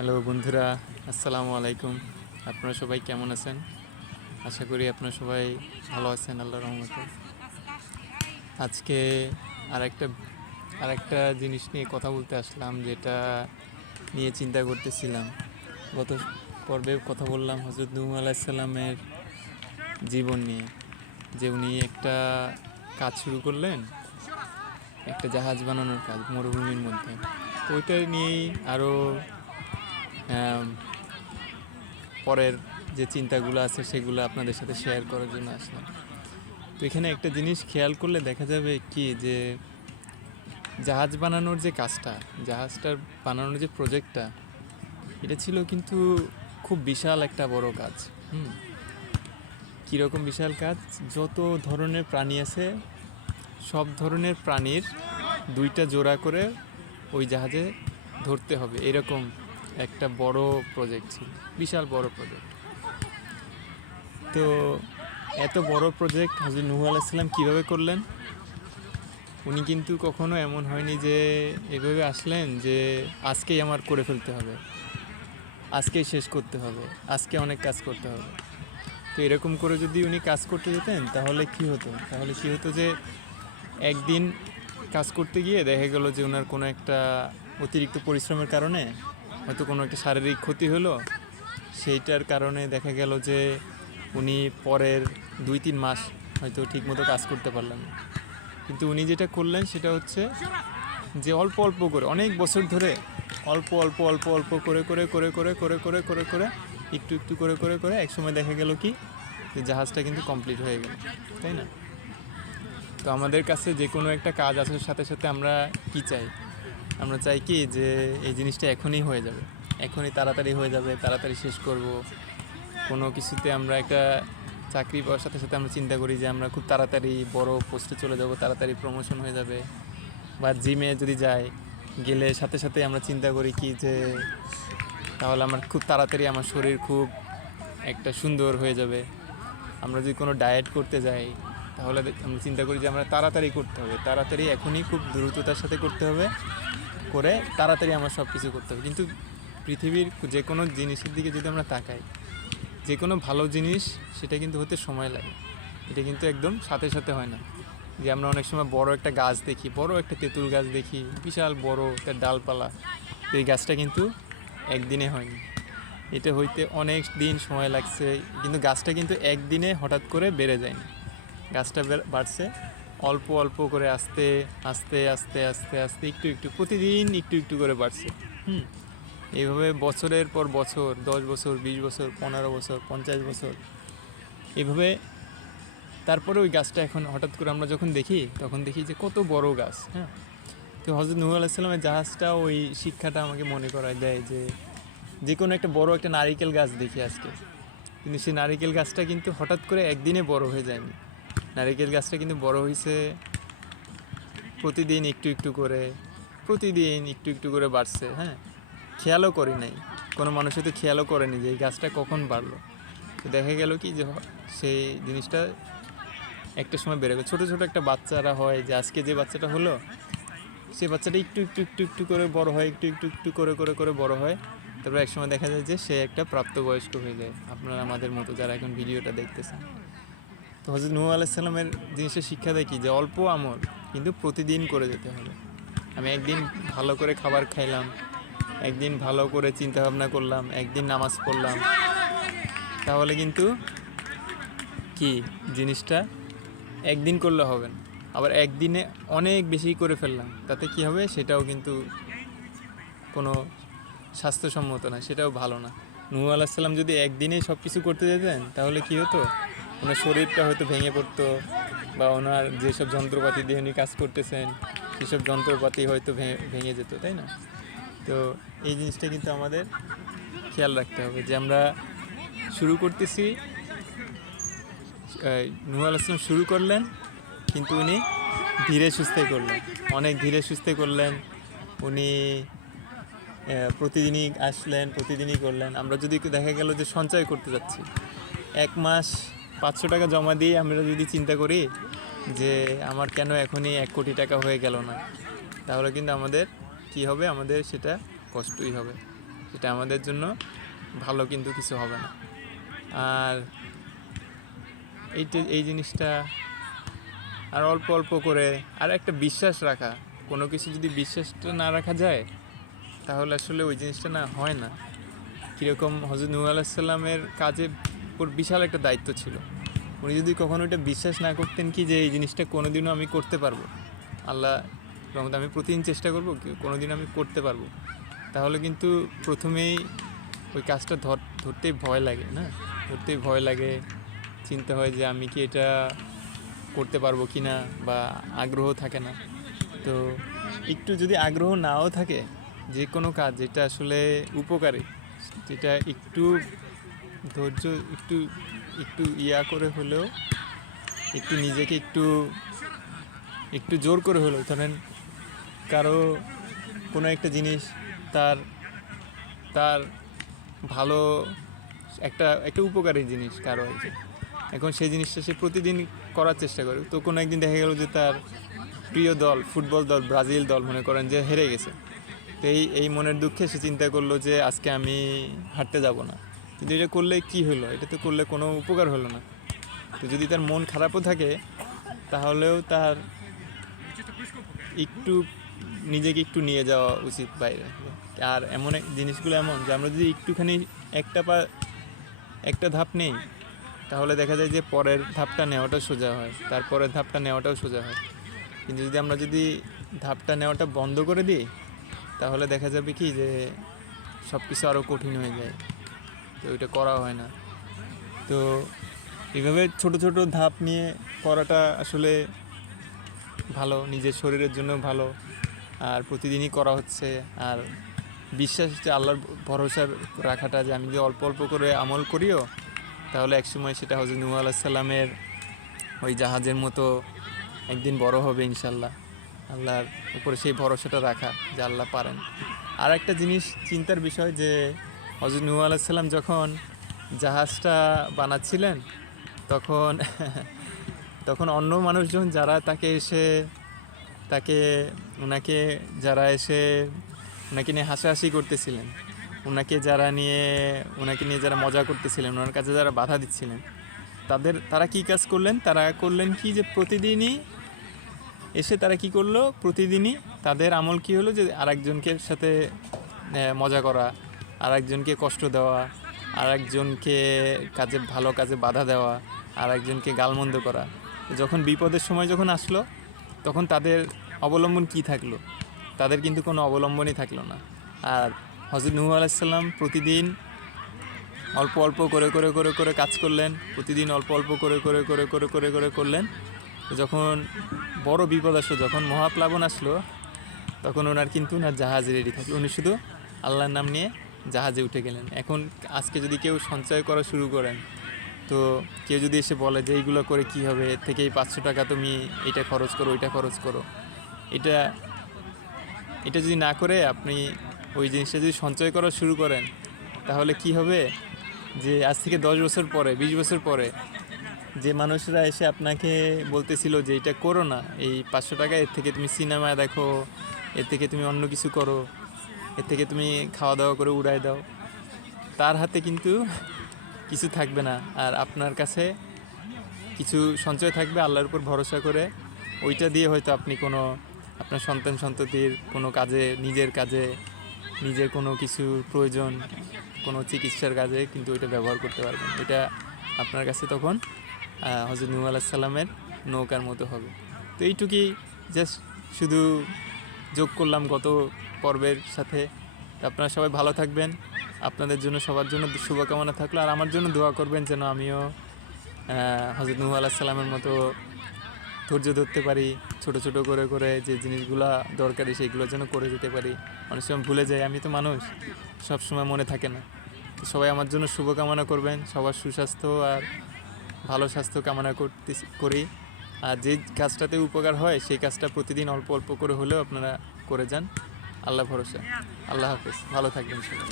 Hello বন্ধুরা, আসসালামু আলাইকুম। আপনারা সবাই কেমন আছেন? আশা করি আপনারা সবাই ভালো আছেন আল্লাহর রহমতে। আজকে আরেকটা আরেকটা জিনিস নিয়ে কথা বলতে আসলাম, যেটা নিয়ে চিন্তা করতেছিলাম। গত পর্বে কথা বললাম হযরত নূহ আলাইহিস সালামের জীবন নিয়ে, যে উনি একটা কাজ শুরু করলেন, একটা জাহাজ বানানোর কাজ মরুভূমির মধ্যে। তো ওইটা নিয়েই আরও পরের যে চিন্তাগুলো আছে সেগুলো আপনাদের সাথে শেয়ার করার জন্য আসলাম। তো এখানে একটা জিনিস খেয়াল করলে দেখা যাবে কি, যে জাহাজ বানানোর যে কাজটা, জাহাজটার বানানোর যে প্রজেক্টটা, এটা ছিল কিন্তু খুব বিশাল একটা বড় কাজ। কীরকম বিশাল কাজ? যত ধরনের প্রাণী আছে সব ধরনের প্রাণীর দুইটা জোড়া করে ওই জাহাজে ধরতে হবে, এরকম একটা বড় প্রজেক্ট ছিল, বিশাল বড় প্রজেক্ট। তো এত বড় প্রজেক্ট হযরত নূহ আলাইহিস সালাম কীভাবে করলেন? উনি কিন্তু কখনো এমন হয়নি যে এভাবে আসলেন যে আজকেই আমার করে ফেলতে হবে, আজকেই শেষ করতে হবে, আজকে অনেক কাজ করতে হবে। তো এরকম করে যদি উনি কাজ করতে যেতেন তাহলে কি হতো যে একদিন কাজ করতে গিয়ে দেখা গেল যে ওনার কোনো একটা অতিরিক্ত পরিশ্রমের কারণে হয়তো কোনো একটা শারীরিক ক্ষতি হলো। সেইটার কারণে দেখা গেল যে উনি পরের 2-3 মাস হয়তো ঠিকমতো কাজ করতে পারলেন না। কিন্তু উনি যেটা করলেন সেটা হচ্ছে যে অল্প অল্প করে, অনেক বছর ধরে অল্প অল্প অল্প অল্প করে করে করে করে করে করে করে করে একটু একটু করে করে করে একসময় দেখা গেল কি, যে জাহাজটা কিন্তু কমপ্লিট হয়ে গেল, তাই না? তো আমাদের কাছে যে কোনো একটা কাজ আসার সাথে সাথে আমরা কি চাই? আমরা চাই কি যে এই জিনিসটা এখনই হয়ে যাবে, এখনই তাড়াতাড়ি হয়ে যাবে, তাড়াতাড়ি শেষ করব। কোনো কিছুতে আমরা একটা চাকরি পাওয়ার সাথে সাথে আমরা চিন্তা করি যে আমরা খুব তাড়াতাড়ি বড় পোস্টে চলে যাব, তাড়াতাড়ি প্রমোশন হয়ে যাবে। বা জিমে যদি গেলে সাথে সাথে আমরা চিন্তা করি কি যে তাহলে আমার খুব তাড়াতাড়ি আমার শরীর খুব একটা সুন্দর হয়ে যাবে। আমরা যদি কোনো ডায়েট করতে যাই তাহলে আমরা চিন্তা করি যে আমরা তাড়াতাড়ি করতে হবে, তাড়াতাড়ি এখনই খুব দ্রুততার সাথে করতে হবে, করে তাড়াতাড়ি আমার সব কিছু করতে হবে। কিন্তু পৃথিবীর যে কোনো জিনিসের দিকে যদি আমরা তাকাই, যে কোনো ভালো জিনিস সেটা কিন্তু হতে সময় লাগে, এটা কিন্তু একদম সাথে সাথে হয় না। যে আমরা অনেক সময় বড় একটা গাছ দেখি, বড় একটা তেঁতুল গাছ দেখি, বিশাল বড় তার ডালপালা, এই গাছটা কিন্তু একদিনে হয়নি, এটা হইতে অনেক দিন সময় লাগছে। কিন্তু গাছটা কিন্তু একদিনে হঠাৎ করে বেড়ে যায়নি, গাছটা বাড়ছে অল্প অল্প করে, আস্তে আস্তে আস্তে আস্তে আস্তে একটু একটু প্রতিদিন একটু একটু করে বাড়ছে। এইভাবে বছরের পর বছর, 10 বছর, 20 বছর, 15 বছর, 50 বছর, এইভাবে। তারপরে ওই গাছটা এখন হঠাৎ করে আমরা যখন দেখি তখন দেখি যে কত বড় গাছ। তো হযরত নূহ আলাইহিস সালামের জাহাজটা ওই শিক্ষাটা আমাকে মনে করায় দেয় যে যে কোনো একটা বড় একটা নারিকেল গাছ দেখি আজকে, কিন্তু সেই নারিকেল গাছটা কিন্তু হঠাৎ করে একদিনে বড় হয়ে যায়নি। নারিকেল গাছটা কিন্তু বড় হয়েছে প্রতিদিন একটু একটু করে, প্রতিদিন একটু একটু করে বাড়ছে। খেয়ালও করি নাই, কোনো মানুষ হয়তো খেয়ালও করেনি যে এই গাছটা কখন বাড়লো। তো দেখা গেল কি যে সেই জিনিসটা একটা সময় বেড়ে গেল। ছোটো ছোটো একটা বাচ্চারা হয়, যে আজকে যে বাচ্চাটা হলো সেই বাচ্চাটা একটু একটু একটু একটু করে বড় হয়, একটু একটু একটু করে করে করে বড় হয়। তারপর এক সময় দেখা যায় যে সে একটা প্রাপ্তবয়স্ক হয়ে যায়, আপনারা আমাদের মতো যারা এখন ভিডিওটা দেখতেছেন। তো হযরত নূহ আলাইহিস সালামের জিনিসের শিক্ষা দেয় কি, যে অল্প আমল কিন্তু প্রতিদিন করে যেতে হবে। আমি একদিন ভালো করে খাবার খাইলাম, একদিন ভালো করে চিন্তা ভাবনা করলাম, একদিন নামাজ পড়লাম, তাহলে কিন্তু কি জিনিসটা একদিন করলে হবে না। আবার একদিনে অনেক বেশি করে ফেললাম, তাতে কি হবে সেটাও কিন্তু কোনো স্বাস্থ্যসম্মত না, সেটাও ভালো না। নূহ আলাইহিস সালাম যদি একদিনেই সব কিছু করতে যেতেন তাহলে কি হতো, ওনার শরীরটা হয়তো ভেঙে পড়তো, বা ওনার যেসব যন্ত্রপাতি দিয়ে উনি কাজ করতেছেন সেসব যন্ত্রপাতি হয়তো ভেঙে যেত, তাই না? তো এই জিনিসটা কিন্তু আমাদের খেয়াল রাখতে হবে যে আমরা শুরু করতেছি। নূহ আলাইহিস সালাম শুরু করলেন, কিন্তু উনি ধীরে সুস্থে করলেন, অনেক ধীরে সুস্থে করলেন। উনি প্রতিদিনই আসলেন, প্রতিদিনই করলেন। আমরা যদি দেখা গেল যে সঞ্চয় করতে যাচ্ছি, 1 মাস 500 টাকা জমা দিয়ে আমরা যদি চিন্তা করি যে আমার কেন এখনই 1 কোটি টাকা হয়ে গেল না, তাহলে কিন্তু আমাদের কি হবে, আমাদের সেটা কষ্টই হবে। সেটা আমাদের জন্য ভালো কিন্তু কিছু হবে না। আর এই জিনিসটা আর অল্প অল্প করে আর একটা বিশ্বাস রাখা, কোনো কিছু যদি বিশ্বাসটা না রাখা যায় তাহলে আসলে ওই জিনিসটা না হয় না। কীরকম হযরত নূহ আলাইহিস সালামের কাজে ওর বিশাল একটা দায়িত্ব ছিল, উনি যদি কখনো এটা বিশ্বাস না করতেন কি যে এই জিনিসটা কোনোদিনও আমি করতে পারবো, আল্লাহ রহমতে আমি প্রতিদিন চেষ্টা করবো কোনোদিন আমি করতে পারবো, তাহলে কিন্তু প্রথমেই ওই কাজটা ধরতেই ভয় লাগে না, ধরতেই ভয় লাগে, চিন্তা হয় যে আমি কি এটা করতে পারবো কি না, বা আগ্রহ থাকে না। তো একটু যদি আগ্রহ নাও থাকে, যে কোনো কাজ যেটা আসলে উপকারী, যেটা একটু ধৈর্য একটু একটু করে হলেও, একটু নিজেকে একটু জোর করে হলেও, ধরেন কারো কোনো একটা জিনিস তার তার ভালো একটা উপকারী জিনিস কারো আছে, এখন সেই জিনিসটা সে প্রতিদিন করার চেষ্টা করে, তো কোনো একদিন দেখা গেল যে তার প্রিয় দল, ফুটবল দল, ব্রাজিল দল মনে করেন যে হেরে গেছে, তো এই মনের দুঃখে সে চিন্তা করলো যে আজকে আমি হাঁটতে যাব না। কিন্তু এটা করলে কি হলো, এটা তো করলে কোনো উপকার হলো না। তো যদি তার মন খারাপও থাকে তাহলেও তার একটু নিজেকে একটু নিয়ে যাওয়া উচিত বাইরে। আর এমন জিনিসগুলো এমন যে আমরা যদি একটুখানি একটা ধাপ নেই, তাহলে দেখা যায় যে পরের ধাপটা নেওয়াটা সোজা হয়, তারপরের ধাপটা নেওয়াটাও সোজা হয়। কিন্তু আমরা যদি ধাপটা নেওয়াটা বন্ধ করে দিই তাহলে দেখা যাবে কি যে সব কিছু আরও কঠিন হয়ে যায়, তো ওইটা করা হয় না। তো এইভাবে ছোট ছোট ধাপ নিয়ে করাটা আসলে ভালো, নিজের শরীরের জন্য ভালো, আর প্রতিদিনই করা হচ্ছে। আর বিশ্বাস যে আল্লাহর ভরসা রাখাটা, যে আমি যদি অল্প অল্প করে আমল করিও তাহলে একসময় সেটা হযরত নূহ আলাইহিস সালামের ওই জাহাজের মতো একদিন বড় হবে ইনশাল্লাহ। আল্লাহর উপরে সেই ভরসাটা রাখা যে আল্লাহ পারেন। আর একটা জিনিস চিন্তার বিষয় যে হযরত নূহ আলাইহিস সালাম যখন জাহাজটা বানাচ্ছিলেন তখন অন্য মানুষজন যারা ওনাকে নিয়ে হাসাহাসি করতেছিলেন, ওনাকে নিয়ে যারা মজা করতেছিলেন, ওনার কাছে যারা বাধা দিচ্ছিলেন, তারা কি কাজ করলেন, তারা করলেন কি যে প্রতিদিনই এসে তারা কি করলো, প্রতিদিনই তাদের আমল কি হলো যে আরেকজনকে সাথে মজা করা, আরেকজনকে কষ্ট দেওয়া, আরেকজনকে ভালো কাজে বাধা দেওয়া, আরেকজনকে গালমন্দ করা। যখন বিপদের সময় যখন আসলো তখন তাদের অবলম্বন কি থাকলো, তাদের কিন্তু কোনো অবলম্বনই থাকলো না। আর হযরত নূহ আলাইহিস সালাম প্রতিদিন অল্প অল্প করে কাজ করলেন, প্রতিদিন অল্প অল্প করে করলেন। যখন বড় বিপদ আসলো, যখন মহাপ্লাবন আসলো, তখন ওনার কিন্তু না জাহাজ রেডি থাকলো, উনি শুধু আল্লাহর নাম নিয়ে জাহাজে উঠে গেলেন। এখন আজকে যদি কেউ সঞ্চয় করা শুরু করেন, তো কেউ যদি এসে বলে যে এইগুলো করে কি হবে, এর থেকে এই 500 টাকা তুমি এটা খরচ করো, ওইটা খরচ করো, এটা যদি না করে আপনি ওই জিনিসটা যদি সঞ্চয় করা শুরু করেন, তাহলে কি হবে যে আজ থেকে 10 বছর পরে, 20 বছর পরে যে মানুষরা এসে আপনাকে বলতেছিল যে এটা করো না, এই 500 টাকা এর থেকে তুমি সিনেমা দেখো, এর থেকে তুমি অন্য কিছু করো, এর থেকে তুমি খাওয়া দাওয়া করে উড়াই দাও, তার হাতে কিন্তু কিছু থাকবে না। আর আপনার কাছে কিছু সঞ্চয় থাকবে আল্লাহর উপর ভরসা করে, ওইটা দিয়ে হয়তো আপনি আপনার সন্ততির কোনো কাজে, নিজের কোনো কিছু প্রয়োজন, কোনো চিকিৎসার কাজে কিন্তু ওইটা ব্যবহার করতে পারবেন। এটা আপনার কাছে তখন হযরত নূহ আলাইহিস সালামের নৌকার মতো হবে। তো এইটুকুই জাস্ট শুধু যোগ করলাম গত পর্বের সাথে। আপনারা সবাই ভালো থাকবেন, আপনাদের জন্য সবার জন্য শুভকামনা থাকলো। আর আমার জন্য দোয়া করবেন যেন আমিও হযরত নূহ আলাইহিস সালামের মতো ধৈর্য ধরতে পারি, ছোট ছোট করে যে জিনিসগুলো দরকারি সেইগুলো যেন করে যেতে পারি। অনেক সময় ভুলে যাই, আমি তো মানুষ, সব সময় মনে থাকে না। সবাই আমার জন্য শুভকামনা করবেন, সবার সুস্বাস্থ্য আর ভালো স্বাস্থ্য কামনা করি। আর যে কাজটাতে উপকার হয় সেই কাজটা প্রতিদিন অল্প অল্প করে হলেও আপনারা করে যান। আল্লাহ ভরসা। আল্লাহ হাফেজ, ভালো থাকবেন সবাই।